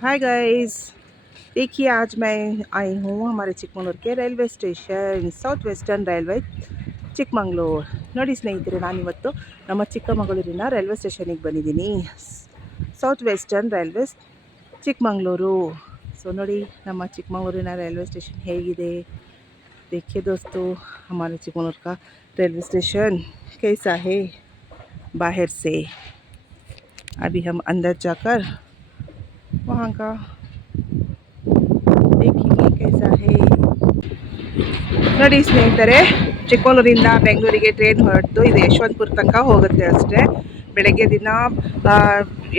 Hi guys. देखिए आज मैं आई हूँ हमारे चिಕ್ಕಮಗಳೂರು के railway station south western railway Chikkamagaluru ನೋಡಿ ಸ್ನೇಹಿತರೆ, ನಾನಿವತ್ತು ನಮ್ಮ ಚಿಕ್ಕಮಗಳೂರಿನ ರೈಲ್ವೆ ಸ್ಟೇಷನಿಗೆ ಬಂದಿದ್ದೀನಿ. South western railway Chikkamagaluru. So ನೋಡಿ ನಮ್ಮ ಚಿಕ್ಕಮಗಳೂರಿನ ರೈಲ್वे स्टेशन ಹೇಗಿದೆ. देखिए दोस्तों, हमारे चिಕ್ಕमಗಳೂರು का रेलवे स्टेशन कैसा है बाहर से। अभी हम अंदर जाकर वहाँ का देखेंगे कैसा है। ನೋಡಿ ಸ್ನೇಹಿತರೆ, ಚಿಕ್ಕಮಗಳೂರಿಂದ ಬೆಂಗಳೂರಿಗೆ ಟ್ರೈನ್ ಹೊರಟು ಇದು ಯಶವಂತಪುರ ತನಕ ಹೋಗುತ್ತೆ ಅಷ್ಟೇ. ಬೆಳಗ್ಗೆ ದಿನ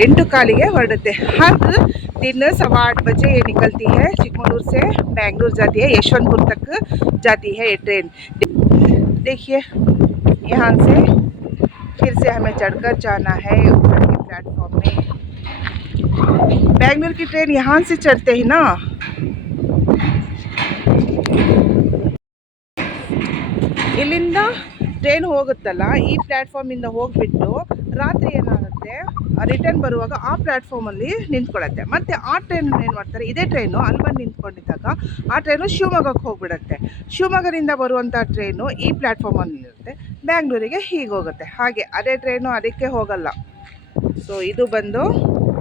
8:15 ಹೊರಡುತ್ತೆ. हर दिन 8:15 बजे ये निकलती है। चिकमगलूर से बेंगलुरु जाती है, यशवंतपुर तक जाती है ये ट्रेन। देखिए यहाँ से फिर से हमें चढ़कर जाना है ऊपर के प्लेटफॉर्म में। बेंगलुरु की ट्रेन यहाँ से चढ़ते हैं ना, ಇಲ್ಲಿಂದ ಟ್ರೈನ್ ಹೋಗುತ್ತಲ್ಲ, ಈ ಪ್ಲ್ಯಾಟ್ಫಾರ್ಮಿಂದ ಹೋಗಿಬಿಟ್ಟು ರಾತ್ರಿ ಏನಾಗುತ್ತೆ, ರಿಟರ್ನ್ ಬರುವಾಗ ಆ ಪ್ಲ್ಯಾಟ್ಫಾರ್ಮಲ್ಲಿ ನಿಂತ್ಕೊಳ್ಳುತ್ತೆ. ಮತ್ತು ಆ ಟ್ರೈನ್ ಏನು ಮಾಡ್ತಾರೆ, ಇದೇ ಟ್ರೈನು ಅಲ್ಲಿ ಬಂದು ನಿಂತ್ಕೊಂಡಿದ್ದಾಗ ಆ ಟ್ರೈನು ಶಿವಮೊಗ್ಗಕ್ಕೆ ಹೋಗಿಬಿಡುತ್ತೆ. ಶಿವಮೊಗ್ಗದಿಂದ ಬರುವಂಥ ಟ್ರೈನು ಈ ಪ್ಲ್ಯಾಟ್ಫಾರ್ಮಲ್ಲಿರುತ್ತೆ, ಬ್ಯಾಂಗ್ಳೂರಿಗೆ ಹೀಗೆ ಹೋಗುತ್ತೆ. ಹಾಗೆ ಅದೇ ಟ್ರೈನು ಅದಕ್ಕೆ ಹೋಗಲ್ಲ. ಸೊ ಇದು ಬಂದು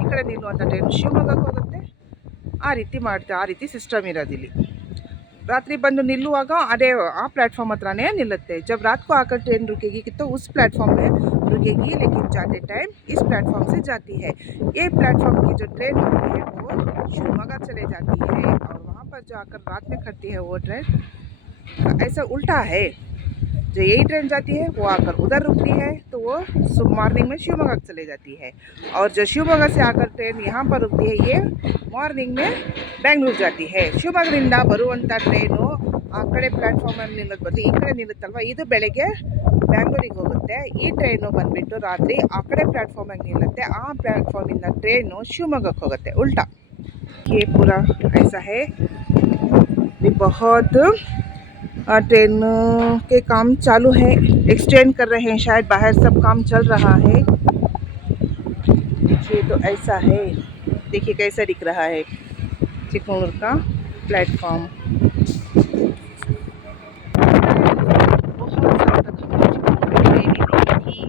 ಈ ಕಡೆ ನಿಲ್ಲುವಂಥ ಟ್ರೈನು ಶಿವಮೊಗ್ಗಕ್ಕೆ ಹೋಗುತ್ತೆ. ಆ ರೀತಿ ಮಾಡ್ತಾರೆ, ಆ ರೀತಿ ಸಿಸ್ಟಮ್ ಇರೋದಿಲ್ಲಿ. रात्रि बंद निल्लुवाग अदे आ प्लेटफॉर्म हत्राने निलुत्ते। जब रात को आकर ट्रेन रुकेगी तो उस प्लेटफॉर्म में रुकेगी, लेकिन जाते टाइम इस प्लेटफॉर्म से जाती है। ये प्लेटफॉर्म की जो ट्रेन होती है वो शिवमोगा चले जाती है और वहाँ पर जाकर रात में खड़ती है वो ट्रेन। ऐसा उल्टा है, जो यही ट्रेन जाती है वो आकर उधर रुकती है तो वो सुबह मॉर्निंग में शिवमोगा चले जाती है। और जो शिवमोगा से आकर ट्रेन यहाँ पर रुकती है, ये मार्निंग में बेंगलुरु जाती है। ಶಿವಮೊಗ್ಗದಿಂದ ಬರುವಂಥ ಟ್ರೈನು ಆ ಕಡೆ ಪ್ಲ್ಯಾಟ್ಫಾರ್ಮಲ್ಲಿ ನಿಲ್ಲೋದು ಬಂದು ಈ ಕಡೆ ನಿಲ್ಲುತ್ತಲ್ವ, ಇದು ಬೆಳಗ್ಗೆ ಬ್ಯಾಂಗ್ಳೂರಿಗೆ ಹೋಗುತ್ತೆ. ಈ ಟ್ರೈನು ಬಂದುಬಿಟ್ಟು ರಾತ್ರಿ ಆ ಕಡೆ ಪ್ಲ್ಯಾಟ್ಫಾರ್ಮಾಗಿ ನಿಲ್ಲುತ್ತೆ. ಆ ಪ್ಲ್ಯಾಟ್ಫಾರ್ಮಿಂದ ಟ್ರೈನು ಶಿವಮೊಗ್ಗಕ್ಕೆ ಹೋಗುತ್ತೆ, ಉಲ್ಟಾ। ये पूरा ऐसा है। बहुत ट्रेन के काम चालू है, एक्सटेंड कर रहे हैं, शायद बाहर सब काम चल रहा है। देखिए तो ऐसा है, देखिए कैसा दिख रहा है चिकमगलूर का प्लेटफॉर्म। बहुत साल तक हमारे चिकमगलूर में ट्रेन नहीं थी।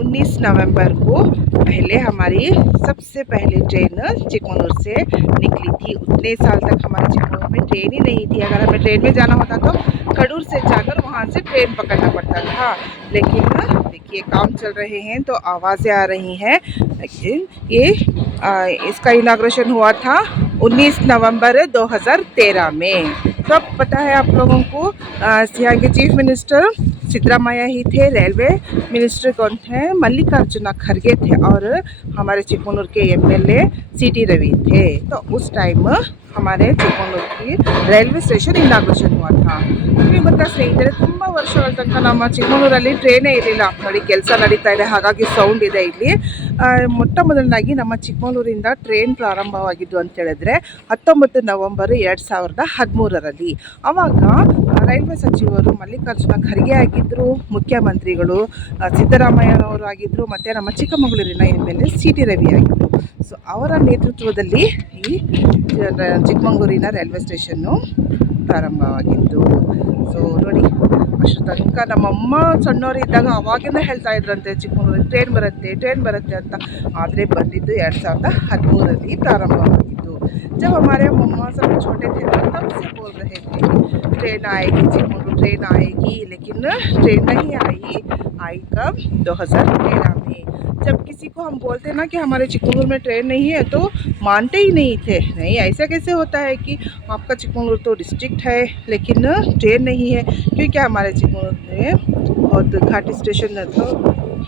19 नवंबर को पहले हमारी सबसे पहले ट्रेन चिकमगलूर से निकली थी। उतने साल तक हमारे चिकमगलूर में ट्रेन ही नहीं थी। अगर हमें ट्रेन में जाना होता तो खडूर से जाकर वहाँ से ट्रेन पकड़ना पड़ता था। लेकिन देखिए काम चल रहे हैं तो आवाज़ें आ रही हैं। लेकिन ये इसका इनाग्रेशन हुआ था 19 नवंबर 2013 में। तो अब पता है आप लोगों को, यहाँ के चीफ मिनिस्टर सिद्धरामैया ही थे। रेलवे मिनिस्टर कौन थे? मल्लिकार्जुन खड़गे थे। और हमारे चिकमगलूर के एमएलए सीटी रवि थे। तो उस टाइम हमारे चिकमगलूर की ರೈಲ್ವೆ ಸ್ಟೇಷನ್ ಇನಾಗ್ರೇಷನ್ हुआ था। ನಿಮಗೆ ಗೊತ್ತಾ ಸ್ನೇಹಿತರೆ, ತುಂಬ ವರ್ಷಗಳ ತನಕ ನಮ್ಮ ಚಿಕ್ಕಮಗಳೂರಲ್ಲಿ ಟ್ರೈನೇ ಇರಲಿಲ್ಲ. ನೋಡಿ ಕೆಲಸ ನಡೀತಾ ಇದೆ, ಹಾಗಾಗಿ ಸೌಂಡ್ ಇದೆ ಇಲ್ಲಿ. ಮೊಟ್ಟ ಮೊದಲನಾಗಿ ನಮ್ಮ ಚಿಕ್ಕಮಗಳೂರಿಂದ ಟ್ರೈನ್ ಪ್ರಾರಂಭವಾಗಿದ್ದು ಅಂತ ಹೇಳಿದ್ರೆ 19 ನವೆಂಬರ್ 2013ರಲ್ಲಿ. ಆವಾಗ ರೈಲ್ವೆ ಸಚಿವರು ಮಲ್ಲಿಕಾರ್ಜುನ ಖರ್ಗೆ ಆಗಿದ್ದರು, ಮುಖ್ಯಮಂತ್ರಿಗಳು ಸಿದ್ದರಾಮಯ್ಯನವರು ಆಗಿದ್ದರು, ಮತ್ತು ನಮ್ಮ ಚಿಕ್ಕಮಗಳೂರಿನ ಎಮ್ಎಲ್ಎ ಸಿಟಿ ರವಿ ಆಗಿದ್ದರು. ಸೊ ಅವರ ನೇತೃತ್ವದಲ್ಲಿ ಈ ಚಿಕ್ಕಮಗಳೂರಿನ ರೈಲ್ವೆ ಸ್ಟೇಷನ್ನು ಪ್ರಾರಂಭವಾಗಿದ್ದು. ಸೊ ನೋಡಿ, ಅಷ್ಟು ತನಕ ನಮ್ಮಮ್ಮ ಸಣ್ಣವರಿದ್ದಾಗ ಅವಾಗಿಂದ ಹೇಳ್ತಾ ಇದ್ರಂತೆ ಚಿಕ್ಕಮಗಳೂರಿಗೆ ಟ್ರೈನ್ ಬರುತ್ತೆ ಅಂತ. ಆದರೆ ಬಂದಿದ್ದು 2013ರಲ್ಲಿ ಪ್ರಾರಂಭವಾಗಿದ್ದು। जब हमारे मम्मा सब छोटे थे तब से बोल रहे थे ट्रेन आएगी, चिकमगलूर ट्रेन आएगी, लेकिन ट्रेन नहीं आई कब? 2013 में। जब किसी को हम बोलते ना कि हमारे चिकमगलूर में ट्रेन नहीं है तो मानते ही नहीं थे। नहीं, ऐसा कैसे होता है कि आपका चिकमगलूर तो डिस्ट्रिक्ट है लेकिन ट्रेन नहीं है? क्योंकि हमारे चिकमगलूर में बहुत घाटी स्टेशन है, तो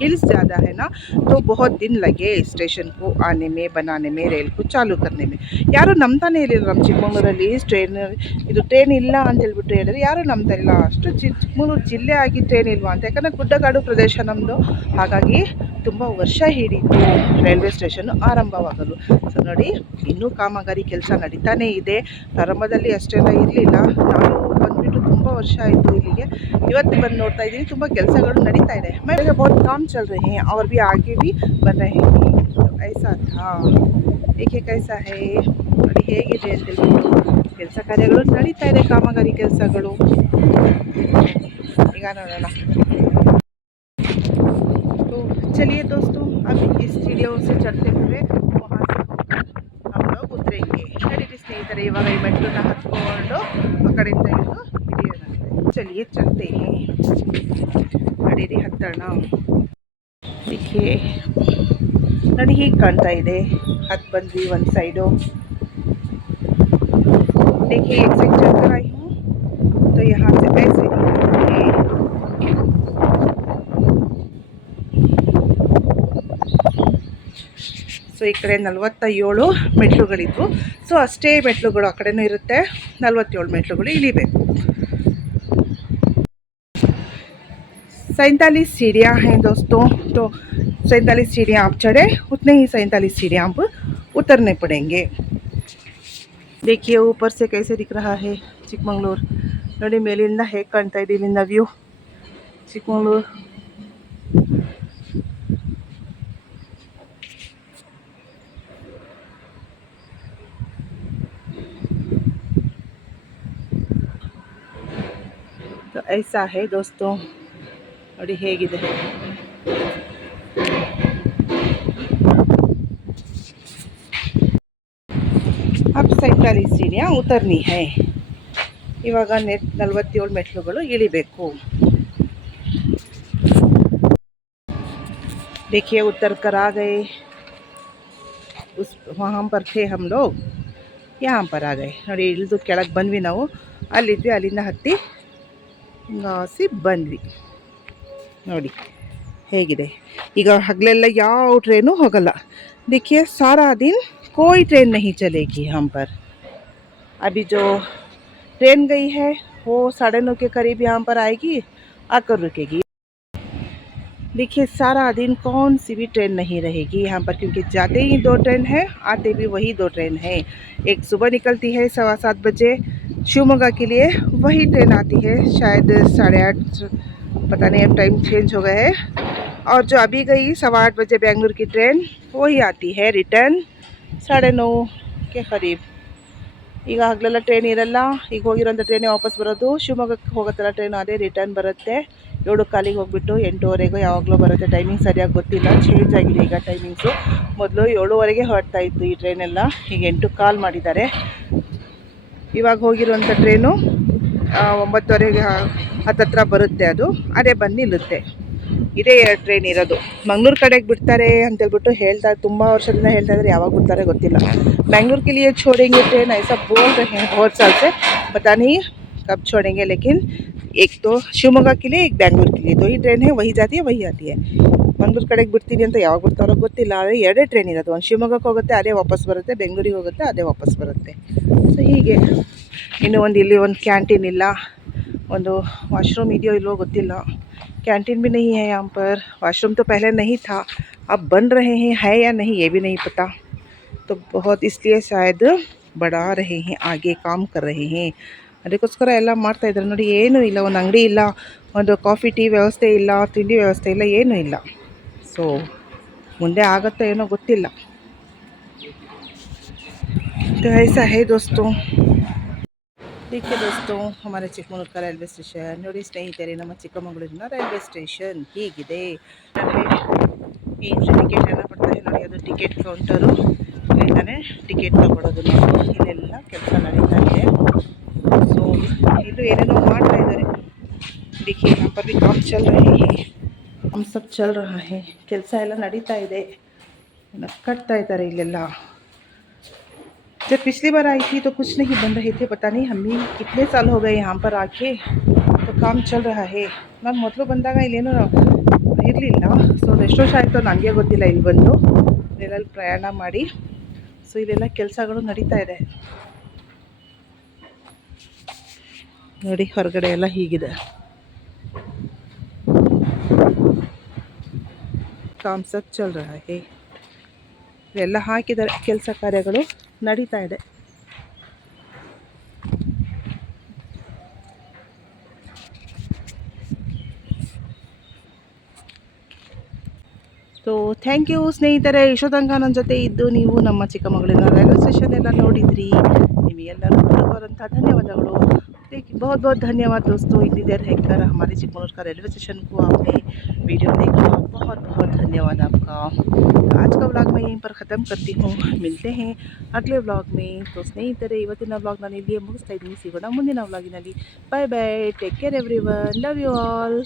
हिल्स ज़्यादा है ना, तो बहुत दिन लगे स्टेशन को आने में, बनाने में, रेल को चालू करने में। ಯಾರು ನಂಬ್ತಾನೆ ಇರಲಿಲ್ಲ ನಮ್ಮ ಚಿಕ್ಕಮಗಳೂರಲ್ಲಿ ಟ್ರೈನ್ ಇಲ್ಲ ಅಂತ ಹೇಳ್ಬಿಟ್ಟು ಹೇಳಿದ್ರೆ ಯಾರೂ ನಂಬ್ತಾ ಇಲ್ಲ. ಅಷ್ಟು ಚಿಕ್ಕಮಗಳೂರು ಜಿಲ್ಲೆ ಆಗಿ ಟ್ರೈನ್ ಇಲ್ವಾ ಅಂತ. ಯಾಕಂದರೆ ಗುಡ್ಡಗಾಡು ಪ್ರದೇಶ ನಮ್ಮದು, ಹಾಗಾಗಿ ತುಂಬ ವರ್ಷ ಹಿಡಿತು ರೈಲ್ವೆ ಸ್ಟೇಷನ್ನು ಆರಂಭವಾಗಲು. ಸೊ ನೋಡಿ, ಇನ್ನೂ ಕಾಮಗಾರಿ ಕೆಲಸ ನಡೀತಾನೇ ಇದೆ. ಪ್ರಾರಂಭದಲ್ಲಿ ಅಷ್ಟೆಲ್ಲ ಇರಲಿಲ್ಲ. ನಾನು ಬಂದುಬಿಟ್ಟು ತುಂಬ ವರ್ಷ ಆಯಿತು ಇಲ್ಲಿಗೆ. ಇವತ್ತು ಬಂದು ನೋಡ್ತಾ ಇದ್ದೀನಿ, ತುಂಬ ಕೆಲಸಗಳು ನಡೀತಾ ಇದೆ. मैं बहुत काम चल रहे हैं और भी आगे भी बन रहे हैं। ऐसा था देखिए कैसा है ನೋಡಿ ಹೇಗಿದೆ ಅಂತ ಹೇಳ್ಬಿಟ್ಟು ಕೆಲಸ ಕಾರ್ಯಗಳು ನಡೀತಾ ಇದೆ ಕಾಮಗಾರಿ ಕೆಲಸಗಳು ಈಗ ನೋಡೋಣ तो चलिए दोस्तों अब इस सीढ़ियों से चढ़ते हुए वहाँ से हम लोग उतरेंगे नडीರಿ ಸ್ನೇಹಿತರೆ ಇವಾಗ ಈ ಮೆಟ್ಲನ್ನ ಹತ್ಕೊಂಡು ಆ ಕಡೆಯಿಂದ ಇಳಿದು ಇಳಿಯೋಣ चलिए चलते हैं ನಡೀರಿ ಹತ್ತೋಣ देखिए ನೋಡಿ ಹೀಗೆ ಕಾಣ್ತಾ ಇದೆ ಹತ್ತು ಬಂದ್ವಿ ಒಂದು ಸೈಡು देखिए एक साइड चल कर आई हूँ तो यहाँ से ऐसे ಸೊ ಈ ಕಡೆ 47 ಮೆಟ್ಲುಗಳಿದ್ವು ಸೊ ಅಷ್ಟೇ ಮೆಟ್ಲುಗಳು ಆ ಕಡೆನೂ ಇರುತ್ತೆ 47 ಮೆಟ್ಲುಗಳು ಇಳಿಬೇಕು 47 सीढ़ियाँ हैं दोस्तों तो 47 सीढ़ियाँ आप चढ़े उतने ही 47 सीढ़ियाँ आप उतरने पड़ेंगे देखिए ऊपर से कैसे दिख रहा है चिकमंगलूर ನೋಡಿ ಮೇಲಿಂದ ಹೇಗೆ ಕಾಣ್ತಾ ಇದೆ ಇಲ್ಲಿಂದ ವ್ಯೂ ಚಿಕ್ಕಮಂಗ್ಳೂರು तो ऐसा है दोस्तों ನೋಡಿ ಹೇಗಿದೆ अब 47 सीढ़ियाँ उतरनी है ಇವಾಗ 47 ಮೆಟ್ಲುಗಳು ಇಳಿಬೇಕು देखिए उतर कर आ गए उस वहाँ पर थे हम लोग यहाँ पर आ गए ನೋಡಿ ಇಳಿದು ಕೆಳಗೆ ಬಂದ್ವಿ ನಾವು ಅಲ್ಲಿದ್ವಿ ಅಲ್ಲಿಂದ ಹತ್ತಿ ಗಾಸಿ ಬಂದ್ವಿ ನೋಡಿ ಹೇಗಿದೆ ಈಗ ಹಗಲೆಲ್ಲ ಯಾವ ಟ್ರೇನು ಹೋಗಲ್ಲ देखिए सारा दिन कोई ट्रेन नहीं चलेगी हम पर अभी जो ट्रेन गई है वो 9:30 के करीब यहाँ पर आएगी आकर रुकेगी देखिए सारा दिन कौन सी भी ट्रेन नहीं रहेगी यहाँ पर क्योंकि जाते ही 2 ट्रेन है आते भी वही 2 ट्रेन है एक सुबह निकलती है 7:15 बजे शिवमोगा के लिए वही ट्रेन आती है शायद 8:30 पता नहीं अब टाइम चेंज हो गया है और जो अभी गई 8:15 बजे बेंगलुरु की ट्रेन वही आती है रिटर्न 9:30 के करीब ಈಗ ಹಗಲೆಲ್ಲ ಟ್ರೈನ್ ಇರಲ್ಲ ಈಗ ಹೋಗಿರೋಂಥ ಟ್ರೈನೇ ವಾಪಸ್ ಬರೋದು ಶಿವಮೊಗ್ಗಕ್ಕೆ ಹೋಗೋತ್ತಲ್ಲ ಟ್ರೈನು ಅದೇ ರಿಟರ್ನ್ ಬರುತ್ತೆ 7:15 ಹೋಗ್ಬಿಟ್ಟು 8:15 ಯಾವಾಗಲೂ ಬರುತ್ತೆ ಟೈಮಿಂಗ್ ಸರಿಯಾಗಿ ಗೊತ್ತಿಲ್ಲ ಚೇಂಜ್ ಆಗಿದೆ ಈಗ ಟೈಮಿಂಗ್ಸು ಮೊದಲು 7:15 ಹೊರಡ್ತಾ ಇತ್ತು ಈ ಟ್ರೈನೆಲ್ಲ ಈಗ 8:15 ಮಾಡಿದ್ದಾರೆ ಇವಾಗ ಹೋಗಿರೋಂಥ ಟ್ರೈನು 9:30 ಹತ್ತತ್ರ ಬರುತ್ತೆ ಅದು ಅದೇ ಬಂದು ನಿಲ್ಲುತ್ತೆ ಇದೇ 2 ಟ್ರೈನ್ ಇರೋದು ಮಂಗಳೂರು ಕಡೆಗೆ ಬಿಡ್ತಾರೆ ಅಂತೇಳ್ಬಿಟ್ಟು ಹೇಳ್ತಾರೆ ತುಂಬ ವರ್ಷದಿಂದ ಹೇಳ್ತಾ ಇದ್ದಾರೆ ಯಾವಾಗ ಬಿಡ್ತಾರೆ ಗೊತ್ತಿಲ್ಲ बेंगलुरु के लिए छोड़ेंगे ट्रेन ऐसा बोल रहे हैं बहुत साल से पता नहीं कब छोड़ेंगे लेकिन एक तो शिवमोगा के लिए एक बेंगलुरु के लिए 2 ही ट्रेन है वही जाती है वही आती है ಮಂಗಳೂರು ಕಡೆಗೆ ಬಿಡ್ತೀನಿ ಅಂತ ಯಾವಾಗ ಬಿಡ್ತಾರೋ ಗೊತ್ತಿಲ್ಲ ಆದರೆ 2 ಟ್ರೈನ್ ಇರೋದು ಒಂದು ಶಿವಮೊಗ್ಗಕ್ಕೆ ಹೋಗುತ್ತೆ ಅದೇ ವಾಪಸ್ ಬರುತ್ತೆ ಬೆಂಗಳೂರಿಗೆ ಹೋಗುತ್ತೆ ಅದೇ ವಾಪಸ್ ಬರುತ್ತೆ ಸೊ ಹೀಗೆ ಇನ್ನು ಒಂದು ಇಲ್ಲಿ ಒಂದು ಕ್ಯಾಂಟೀನ್ ಇಲ್ಲ ಒಂದು ವಾಶ್रूम ಇದೆಯೋ ಇಲ್ವೋ ಗೊತ್ತಿಲ್ಲ कैंटीन भी नहीं है यहाँ पर वॉशरूम तो पहले नहीं था अब बन रहे हैं है या नहीं ये भी नहीं पता तो बहुत इसलिए शायद बढ़ा रहे हैं आगे काम कर रहे हैं ಅದಕ್ಕೋಸ್ಕರ ಎಲ್ಲ ಮಾಡ್ತಾ ಇದ್ದಾರೆ ನೋಡಿ ಏನೂ ಇಲ್ಲ ಒಂದು ಅಂಗಡಿ ಇಲ್ಲ ಒಂದು ಕಾಫಿ ಟೀ ವ್ಯವಸ್ಥೆ ಇಲ್ಲ ತಿಂಡಿ ವ್ಯವಸ್ಥೆ ಇಲ್ಲ ಏನೂ ಇಲ್ಲ ಸೊ ಮುಂದೆ ಆಗುತ್ತೋ ಏನೋ ಗೊತ್ತಿಲ್ಲ तो ऐसा है दोस्तों देखिए दोस्तों हमारे चिकमंगलूर का रेलवे स्टेशन ನೋಡಿ ಸ್ನೇಹಿತರೆ ನಮ್ಮ ಚಿಕ್ಕಮಗಳೂರಿನ ರೈಲ್ವೆ ಸ್ಟೇಷನ್ ಹೀಗಿದೆ ಎಂಟ್ರಿ ಟಿಕೆಟ್ ಎಲ್ಲ ಪಡ್ತಾರೆ ನೋಡಿ ಅದು ಟಿಕೆಟ್ ಕೌಂಟರು ಇಲ್ಲಿಂದಾನೆ ಟಿಕೆಟ್ ತಗೊಳ್ಳೋದು ನಾವು ಇಲ್ಲೆಲ್ಲ ಕೆಲಸ ನಡೀತಾ ಇದೆ ಸೊ ಇದು ಏನೇನೋ ಮಾಡ್ತಾ ಇದ್ದಾರೆ देखिए यहाँ पर भी काम चल रहे हैं हम सब चल रहा है ಕೆಲಸ ಎಲ್ಲ ನಡೀತಾ ಇದೆ ಕಟ್ತಾ ಇದ್ದಾರೆ ಇಲ್ಲೆಲ್ಲ जब पिछली बार आई थी तो कुछ नहीं बन रहे थे पता नहीं हम भी कितने साल हो गए यहाँ पर आके तो काम चल रहा है ನಾನು ಮೊದಲು ಬಂದಾಗ ಇಲ್ಲೇನೂ ಇರಲಿಲ್ಲ ಸೊ ಎಷ್ಟು ವರ್ಷ ಆಯಿತು ನನಗೆ ಗೊತ್ತಿಲ್ಲ ಇಲ್ಲಿ ಬಂದು ಇಲ್ಲೆಲ್ಲ ಪ್ರಯಾಣ ಮಾಡಿ ಸೊ ಇಲ್ಲೆಲ್ಲ ಕೆಲಸಗಳು ನಡೀತಾ ಇದೆ ನೋಡಿ ಹೊರಗಡೆ ಎಲ್ಲ ಹೀಗಿದೆ काम सब चल रहा है ಇವೆಲ್ಲ ಹಾಕಿದ್ದಾರೆ ಕೆಲಸ ಕಾರ್ಯಗಳು ನಡೀತಾ ಇದೆ तो ಥ್ಯಾಂಕ್ ಯು ಸ್ನೇಹಿತರೆ, ಇಷ್ಟೋ ತನಕ ನನ್ನ ಜೊತೆ ಇದ್ದು ನೀವು ನಮ್ಮ ಚಿಕ್ಕಮಗಳೂರಿನ ರೈಲ್ವೆ ಸ್ಟೇಷನ್ ಎಲ್ಲ ನೋಡಿದ್ರಿ. ನಿಮಗೆಲ್ಲರೂ ಹೃದಯವಾದಂಥ ಧನ್ಯವಾದಗಳು. देखिए बहुत बहुत धन्यवाद दोस्तों, इतनी देर रहकर हमारे चिकमगलूर का रेलवे स्टेशन को आपने वीडियो देखा, बहुत बहुत धन्यवाद आपका। तो आज का व्लॉग मैं यहीं पर ख़त्म करती हूँ, मिलते हैं अगले व्लॉग में। तो स्ನೇಹಿತರೆ, ಇವತ್ತಿನ ವ್ಲಾಗ್ ನಾನು ಇಲ್ಲಿಯೇ ಮುಗಿಸ್ತಾ ಇದ್ದೀನಿ. ಸಿಗೋಣ ಮುಂದಿನ ವ್ಲಾಗಿನಲ್ಲಿ. Bye bye, take care everyone, love you all.